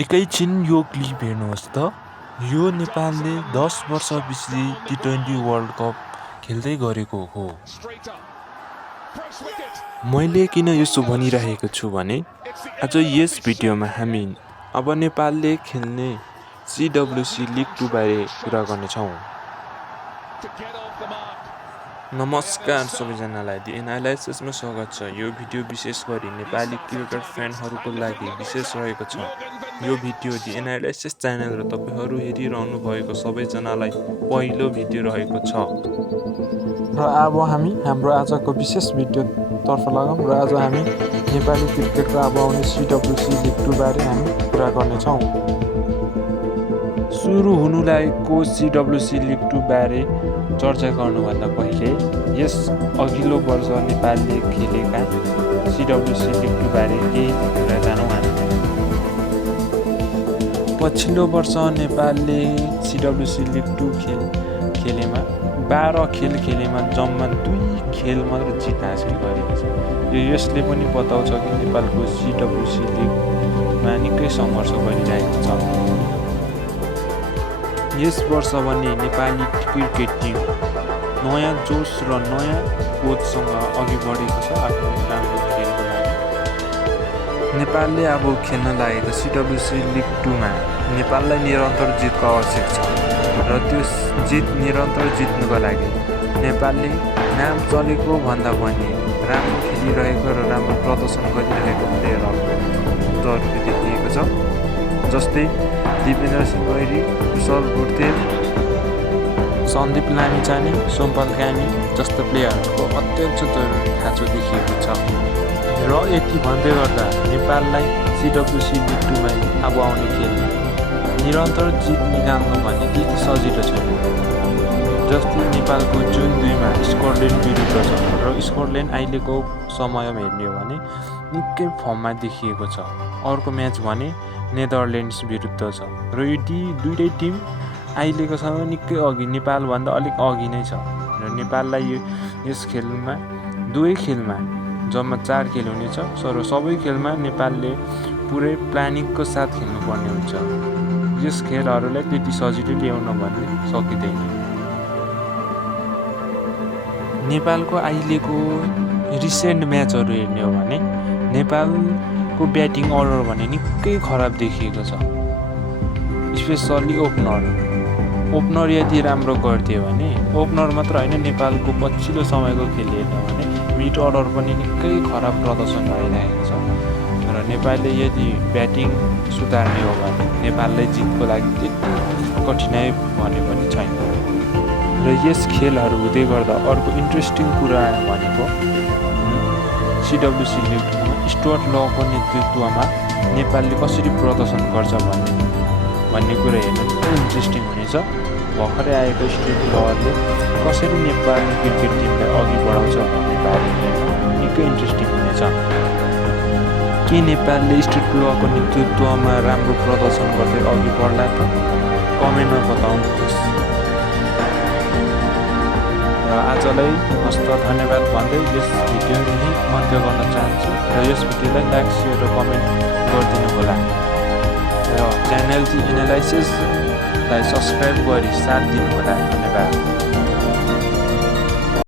एकैछिन यो क्लिप हेर्नुहोस् त। यो नेपालले 10 वर्षपछि T20 वर्ल्ड कप खेल्दै गरेको हो। मैले किन यसो भनिरहेको छु भने आज यस भिडियोमा हामी अब नेपालले खेल्ने CWC लिग 2 बारे कुरा गर्नेछौँ। नमस्कार सबैजनालाई, दि एनालाइसिसमा स्वागत छ। यो भिडियो विशेष गरी नेपाली क्रिकेट फ्यानहरूको लागि विशेष रहेको छ। यो भिडियो दि एनालाइसिस च्यानल र तपाईहरू हेरिरहनु भएको सबैजनालाई पहिलो भिडियो रहेको छ। र अब हामी हाम्रो आजको विशेष भिडियोतर्फ लागौँ र आज हामी नेपाली क्रिकेटको अब आउने CWC लिग 2 बारे हामी कुरा गर्नेछौँ। सुरु हुनु लागेको CWC लिग 2 बारे चर्चा गर्नुभन्दा पहिले यस अघिल्लो वर्ष नेपालले खेलेका CWC लिग 2 बारे केही कुरा जानौँ हामी। पछिल्लो वर्ष नेपालले CWC लिग 2 खेलेमा 12 खेल खेलेमा जम्मा 2 खेल मात्र जित हासिल गरेको छ। यो यसले पनि बताउँछ कि नेपालको CWC लिगमा निकै सङ्घर्ष गरिरहेको छ। यस वर्ष भने नेपाली क्रिकेट टिम नयाँ जोस र नयाँ कोचसँग अघि बढेको छ आफ्नो राम्रो खेलको लागि। नेपालले अब खेल्न लागेको CWC लिग 2 मा नेपाललाई निरन्तर जितको आवश्यक छ र त्यो जित निरन्तर जित्नुको लागि नेपालले नाम चलेको भन्दा पनि राम्रो खेलिरहेको र राम्रो प्रदर्शन गरिरहेको प्लेयरहरू जरुरी देखिएको छ। जस्तै दिपेन्द्र सिंह गैरी, कुशल भुटेल, सन्दीप लामिछाने, सोमपाल कामी जस्ता प्लेयरहरूको अत्यन्त जरुरी खाँचो देखिएको छ। र यति भन्दै गर्दा नेपाललाई CWC लिग 2 मा अब आउने खेलमा निरन्तर जित निकाल्नु भने त्यति सजिलो छैन। जस्तै नेपालको जुन 2 मा स्कटल्यान्ड विरुद्ध छ र स्कटल्यान्ड अहिलेको समयमा हेर्ने हो भने निकै फर्ममा देखिएको छ। अर्को म्याच भने नेदरल्यान्ड्स विरुद्ध छ र यो दुईटै टिम अहिलेको समय निकै अघि, नेपालभन्दा अलिक अघि नै छ र नेपाललाई यस खेलमा दुवै खेलमा जम्मा 4 खेल हुनेछ र सबै खेलमा नेपालले पुरै प्लानिङको साथ खेल्नुपर्ने हुन्छ। यस खेलहरूलाई त्यति सजिलै ल्याउन भन्ने सकिँदैन। नेपालको अहिलेको रिसेन्ट म्याचहरू हेर्ने हो भने नेपालको ब्याटिङ अर्डर भने निकै खराब देखिएको छ। स्पेसल्ली ओपनर यदि राम्रो गरिदियो भने ओपनर मात्र होइन, नेपालको पछिल्लो समयको खेल हेर्ने हो भने मिड अर्डर पनि निकै खराब प्रदर्शन भइरहेको छ र नेपालले यदि ब्याटिङ सुधार्ने हो भने नेपाललाई जितको लागि त्यति कठिनाइ भने पनि छैन। र यस खेलहरू हुँदै गर्दा अर्को इन्ट्रेस्टिङ कुरा भनेको CWC लिग 2 मा स्टुअर्ट लको नेतृत्वमा नेपालले कसरी प्रदर्शन गर्छ भन्ने कुरा हेर्नु निकै इन्ट्रेस्टिङ हुनेछ। भर्खरै आएको स्टुअर्ट लले कसरी नेपाली क्रिकेट टिमलाई अघि बढाउँछ भन्ने बारेमा निकै इन्ट्रेस्टिङ हुनेछ। के नेपालले स्टुअर्ट लको नेतृत्वमा राम्रो प्रदर्शन गर्दै अघि बढ्ला त? कमेन्टमा बताउनुहोस्। र आजलाई हस्त धन्यवाद भन्दै यस भिडियो यहीँ अन्त्य गर्न चाहन्छु र यस भिडियोलाई लाइक, सेयर र कमेन्ट गरिदिनु होला र च्यानल दि एनालाइसिसलाई सब्सक्राइब गरी साथ दिनु होला। धन्यवाद।